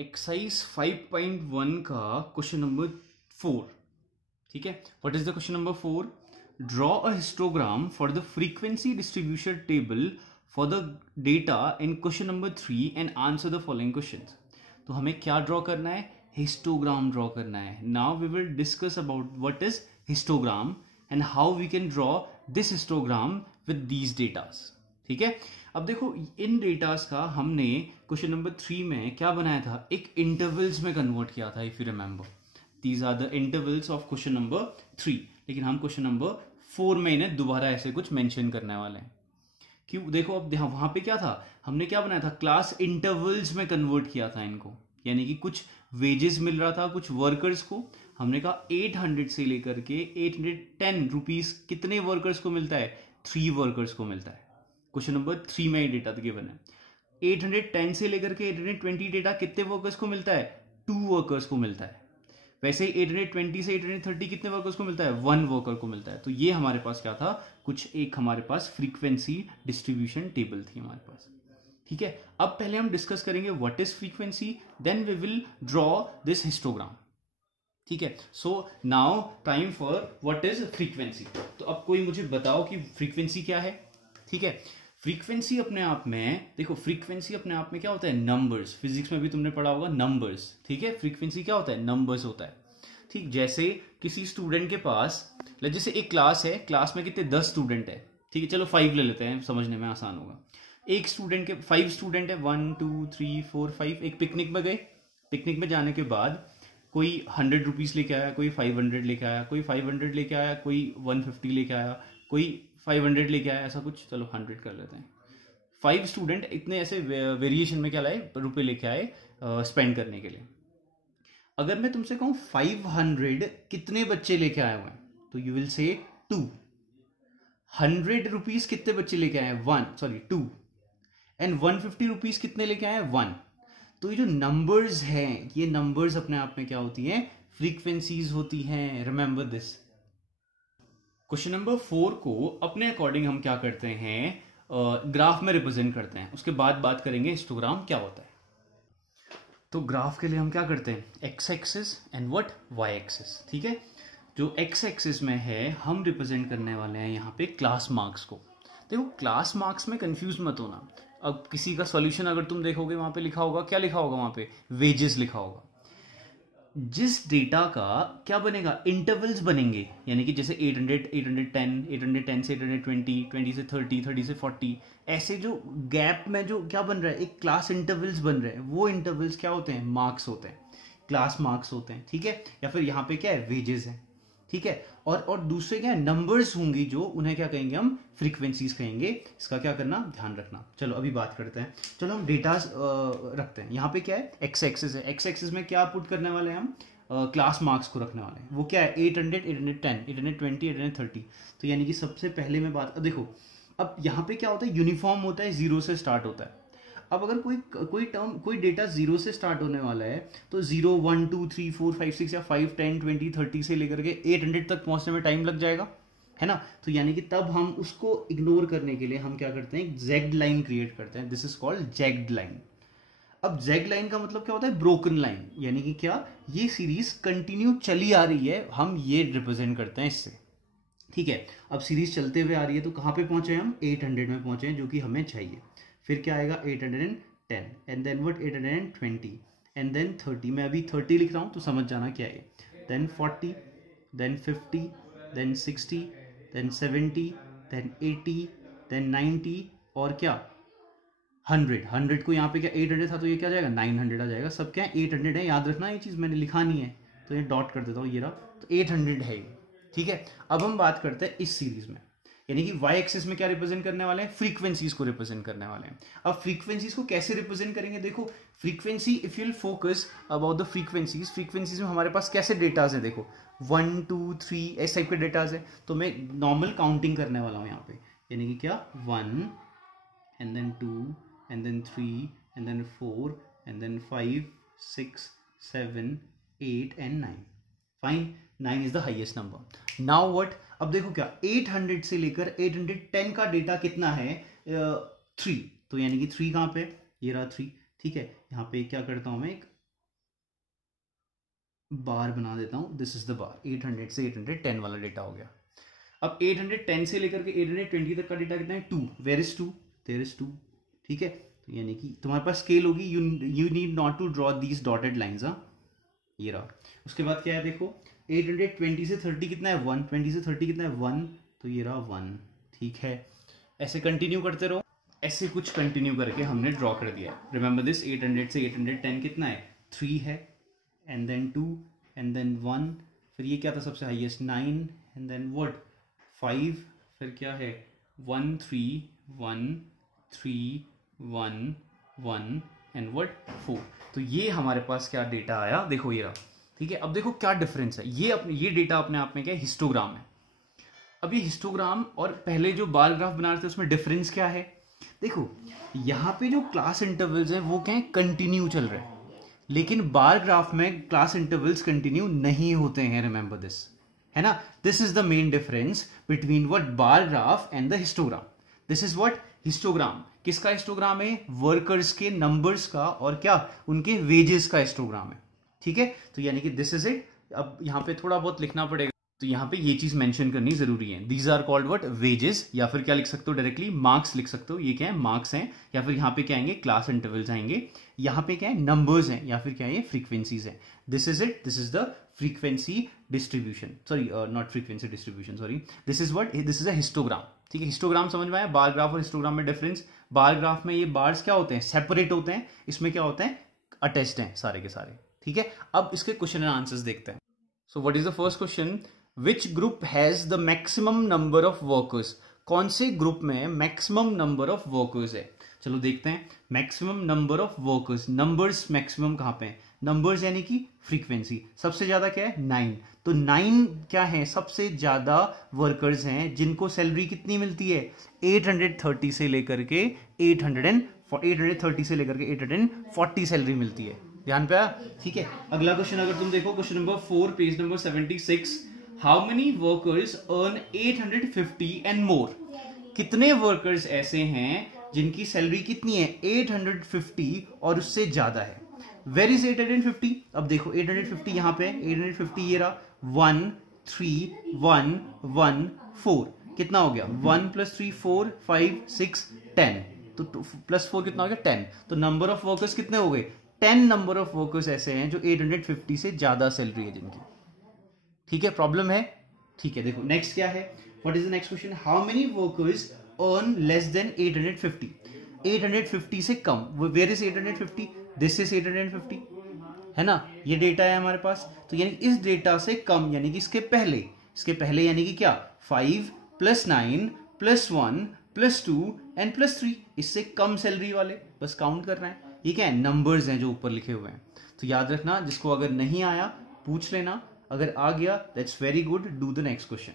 Exercise 5.1 का question number 4. ठीक है, what is the question number 4? Draw a histogram for the frequency distribution table for the data in question number 3 and answer the following questions. तो हमें क्या draw करना है? Histogram draw करना है. Now we will discuss about what is histogram and how we can draw this histogram with these datas. ठीक है, अब देखो इन डेटास का हमने क्वेश्चन नंबर 3 में क्या बनाया था? एक इंटरवल्स में कन्वर्ट किया था. If you remember, these are the intervals of question number 3. लेकिन हम क्वेश्चन नंबर 4 में इन्हें दोबारा ऐसे कुछ मेंशन करने वाले हैं. क्यों? देखो अब वहां पे क्या था, हमने क्या बनाया था? क्लास इंटरवल्स में कन्वर्ट किया था इनको. यानी कि कुछ वेजेस मिल रहा था कुछ वर्कर्स को. हमने कहा 800 से लेकर के 810 रुपीज कितने वर्कर्स को मिलता है? 3 वर्कर्स को मिलता है. क्वेश्चन नंबर 3 में ये डेटा गिवन है. 810 से लेकर के 820 डेटा कितने वर्कर्स को मिलता है? 2 वर्कर्स को मिलता है. वैसे ही 820 से 830 कितने वर्कर्स को मिलता है? 1 वर्कर को मिलता है. तो ये हमारे पास क्या था? कुछ एक हमारे पास फ्रीक्वेंसी डिस्ट्रीब्यूशन टेबल थी हमारे पास. ठीक है, अब पहले हम डिस्कस करेंगे what is frequency, then we will draw this histogram. ठीक है, so now time for what is frequency. तो अब कोई मुझे बताओ कि फ्रीक्वेंसी क्या है. ठीक है, फ्रीक्वेंसी अपने आप में, देखो फ्रीक्वेंसी अपने आप में क्या होता है? नंबर्स. फिजिक्स में भी तुमने पढ़ा होगा नंबर्स. ठीक है, फ्रीक्वेंसी क्या होता है? नंबर्स होता है. ठीक, जैसे किसी स्टूडेंट के पास, जैसे एक क्लास है, क्लास में कितने 10 स्टूडेंट है. ठीक है, चलो 5 ले लेते हैं, समझने में आसान होगा. एक स्टूडेंट के 5 स्टूडेंट है, 1 2 3 4 5. एक पिकनिक में गए. पिकनिक में जाने के बाद कोई 100 रुपीज लेके आया, कोई 500 लेके आया, कोई 500 लेके आया, कोई 150 लेके आया, कोई 500 लेके आया, ऐसा कुछ. चलो 100 कर लेते हैं. 5 स्टूडेंट इतने ऐसे वेरिएशन में क्या लाए? रुपए लेके आए स्पेंड करने के लिए. अगर मैं तुमसे कहूं 500 कितने बच्चे लेके आए हुए हैं, तो यू विल से 2. 100 रुपीज कितने बच्चे लेके आए हैं? 2. एंड 150 रुपीज कितने लेके आए हैं? 1. तो ये जो नंबर्स हैं, ये नंबर्स अपने आप में क्या होती हैं? फ्रीक्वेंसीज होती हैं. Remember this. क्वेश्चन नंबर 4 को अपने अकॉर्डिंग हम क्या करते हैं? ग्राफ में रिप्रेजेंट करते हैं. उसके बाद बात करेंगे हिस्टोग्राम क्या होता है. तो ग्राफ के लिए हम क्या करते हैं? X axis and what? Y axis. ठीक है, जो एक्स एक्सिस में है हम रिप्रेजेंट करने वाले हैं यहाँ पे क्लास मार्क्स को. देखो क्लास मार्क्स में कंफ्यूज मत होना. अब किसी का सॉल्यूशन अगर तुम देखोगे, वहां पे लिखा होगा, क्या लिखा होगा वहां पे? वेजेस लिखा होगा. जिस डेटा का क्या बनेगा? इंटरवल्स बनेंगे. यानी कि जैसे 800 810 810 से 820 20 से 30 30 से 40, ऐसे जो गैप में जो क्या बन रहा है? एक क्लास इंटरवल्स बन रहे हैं. वो इंटरवल्स क्या होते हैं? मार्क्स होते हैं, क्लास मार्क्स होते हैं. ठीक है, या फिर यहाँ पे क्या है? वेजेस है. ठीक है, और दूसरे क्या है? नंबर्स होंगी जो, उन्हें क्या कहेंगे हम? फ्रीक्वेंसीज कहेंगे. इसका क्या करना? ध्यान रखना. चलो अभी बात करते हैं. चलो हम डेटा रखते हैं. यहाँ पे क्या है? एक्स एक्सिस है. एक्स एक्सिस में क्या पुट करने वाले हैं हम? क्लास मार्क्स को रखने वाले हैं. वो क्या है? 800 810 820 830. तो यानी कि सबसे पहले मैं बात, देखो अब यहाँ पे क्या होता है? यूनिफॉर्म होता है, 0 से स्टार्ट होता है. अब अगर कोई डेटा 0 से स्टार्ट होने वाला है, तो 0 1 2 3 4 5 6 या 5 10 20 30 से लेकर के 800 तक पहुंचने में टाइम लग जाएगा, है ना. तो यानी कि तब हम उसको इग्नोर करने के लिए हम क्या करते हैं? जैग्ड लाइन क्रिएट करते हैं. This is called jagged line. अब जैग्ड लाइन का मतलब क्या होता है? Broken line. यानी कि क्या? ये सीरीज कंटिन्यू चली आ रही है, हम ये रिप्रेजेंट करते हैं इससे. ठीक है, अब सीरीज चलते हुए आ रही है, तो कहाँ पे पहुंचे हम? 800 में पहुंचे हैं, जो कि हमें चाहिए. फिर क्या आएगा? 810 and then what? 820 and then 30. मैं अभी 30 लिख रहा हूँ तो समझ जाना क्या है. Then 40, then 50, then 60, then 70, then 80, then 90 और क्या? 100 को यहाँ पे क्या 800 था, तो ये क्या जाएगा? 900 आ जाएगा. सब क्या है? 800 है. याद रखना, ये चीज़ मैंने लिखा नहीं है तो ये डॉट कर देता हूँ, ये रहा. तो 800 है ये. ठीक है, अब हम बात करते हैं इस सीरीज में. यानी कि वाई एक्सिस में क्या रिप्रेजेंट करने वाले हैं? फ्रीक्वेंसीज को रिप्रेजेंट करने वाले हैं. अब फ्रीक्वेंसीज को कैसे रिप्रेजेंट करेंगे? देखो frequency, if you will focus about the frequencies में हमारे पास कैसे डेटाज हैं? देखो 1 2 3 इस टाइप के डेटाज है. तो मैं नॉर्मल काउंटिंग करने वाला हूँ यहाँ पे. यानी कि क्या? 1 and then 2 and then 3 and then 4 and then 5 6 7 8 and 9. Fine, 9 is the highest number. Now what? अब देखो क्या 800 से लेकर 810 का डेटा कितना है? 3. तो यानी कि 3 कहाँ पे? ये रहा 3. ठीक है, यहाँ पे क्या करता हूँ मैं? एक बार बना देता हूँ, दिस इज द बार, 800 से 810 वाला डेटा हो गया। अब 810 से लेकर के 820 तक का डेटा कितना है, 2, वेयर इज 2, देयर इज 2, ठीक है। तो यानी कि तुम्हारे पास स्केल होगी, you need not to draw these dotted lines, हाँ ये रहा। उसके बाद क्या है देखो, 820 से 30 कितना है 1, 20 से 30 कितना है 1, तो ये रहा 1, ठीक है। ऐसे कंटिन्यू करते रहो, ऐसे कुछ कंटिन्यू करके हमने ड्रॉ कर दिया। रिमेंबर दिस, 800 से 810 कितना है 3 है, एंड देन 2 एंड देन 1, फिर ये क्या था सबसे हाईएस्ट 9 एंड देन व्हाट 5, फिर क्या है 1 3 1 3 1 1 एंड व्हाट 4। तो ये हमारे पास क्या डेटा आया, देखो ये रहा, ठीक है। अब देखो क्या डिफरेंस है, ये डेटा अपने आप में क्या है, हिस्टोग्राम है। अब ये हिस्टोग्राम और पहले जो बार ग्राफ बना रहे थे उसमें डिफरेंस क्या है, देखो यहाँ पे जो क्लास इंटरवल्स हैं वो क्या है, कंटिन्यू चल रहे हैं, लेकिन बार ग्राफ में क्लास इंटरवल्स कंटिन्यू नहीं होते हैं, रिमेंबर दिस, है ना। This is the main difference between what bar graph and the histogram. This is what histogram, किसका हिस्टोग्राम है, वर्कर्स के नंबर्स का और क्या उनके वेजेस का हिस्टोग्राम है, ठीक है। तो यानी कि दिस इज इट। अब यहाँ पे थोड़ा बहुत लिखना पड़ेगा, तो यहाँ पे ये चीज मेंशन करनी जरूरी है, these are called what wedges, या फिर क्या लिख सकते हो डायरेक्टली मार्क्स लिख सकते हो, ये क्या है मार्क्स हैं, या फिर यहाँ पे क्या आएंगे क्लास इंटरवल्स आएंगे, यहाँ पे क्या है नंबर्स हैं, या फिर क्या है फ्रीक्वेंसीज हैं। This is it, this is the frequency distribution, sorry not frequency distribution, sorry this is what, this is a histogram, ठीक है। हिस्टोग्राम समझ में आया, बार ग्राफ और हिस्टोग्राम में डिफरेंस। बार ग्राफ में ये बार्स क्या होते हैं, सेपरेट होते हैं, इसमें क्या होते हैं अटैच्ड हैं सारे के सारे, ठीक है। अब इसके क्वेश्चन एंड आंसर्स देखते हैं। So what is the first question, which group has the maximum number of workers, कौन से ग्रुप में मैक्सिमम नंबर ऑफ वर्कर्स है। चलो देखते हैं, maximum number of workers, numbers maximum कहां पे है, नंबर्स यानी कि फ्रीक्वेंसी, सबसे ज्यादा क्या है 9, तो 9 क्या है सबसे ज्यादा वर्कर्स हैं जिनको सैलरी कितनी मिलती है 830 से लेकर के 830 से लेकर के 840 सैलरी मिलती है, ध्यान पे आया, ठीक है। अगला क्वेश्चन अगर तुम देखो, question number 4 page number 76, how many workers earn 850 and more, कितने वर्कर्स ऐसे हैं जिनकी सैलरी कितनी है 850 और उससे ज्यादा है। वेर इज 850, अब देखो 850 यहां पे 850 ये रहा 1 3 1 1 4, कितना हो गया 1 + 3 4 5 6 10, तो +4 कितना हो गया 10, तो नंबर ऑफ वर्कर्स कितने हो गए 10 नंबर ऑफ वर्कर्स ऐसे हैं जो 850 से ज्यादा सैलरी है जिनकी, ठीक है। प्रॉब्लम है, ठीक है। देखो नेक्स्ट क्या है, what is the next question, how many workers earn less than 850, 850 से कम, वेयर इज 850, दिस इज 850, है ना, ये डेटा है हमारे पास। तो यानी इस डेटा से कम यानी कि इसके पहले यानी कि क्या 5 + 9 + 1 + 2 एंड +3, इससे कम सैलरी वाले बस काउंट करना है। ये क्या है नंबर्स हैं जो ऊपर लिखे हुए हैं, तो याद रखना, जिसको अगर नहीं आया पूछ लेना, अगर आ गया that's very good, do the next question.